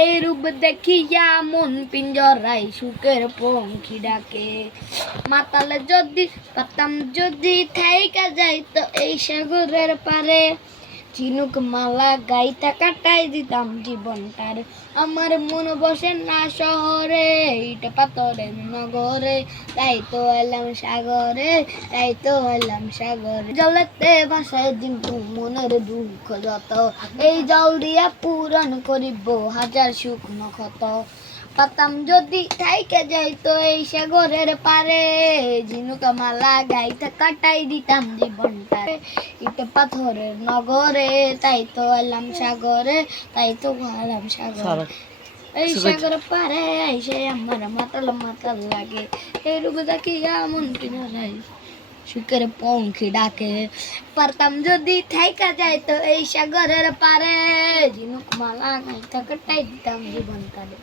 এই রূপ দেখিয়া মন পিঞ্জরাই সুখের পঙ্খী ডাকে। মাতালে যদি পাতাম যদি থাইকা যাইতো এই সাগরের পারে, ঝিনুক মালা গাইতা কাটাই দিতাম জীবনটার। আমার মন বসে না শহরে, ইট পাথরের নগরে, তাই তো এলাম সাগরে, তাই তো এলাম সাগরে। জলেতে ভাসায় দিন মনের দুঃখ যত, এই জল দিয়া পূরণ করিব হাজার শুকনো ক্ষত। পাতাম যদি থাইকে যাইতো এই সাগরের পারে, ঝিনুক মালা গাইতে কাটাই দিতাম জীবনটা। ইট পাথরের নগরে, তাই তো এলাম সাগরে, তাই তো এলাম সাগরে। এই সাগর পারে আইসে আমার মাতাল মাতাল লাগে, এই রূপ দেখিয়া মন পিঞ্জরাই সুখের পঙ্খী ডাকে। পারতাম যদি থাইকা যাইতো এই সাগরের পারে, ঝিনুক মালা গাইতে কাটাই দিতাম জীবনটারে।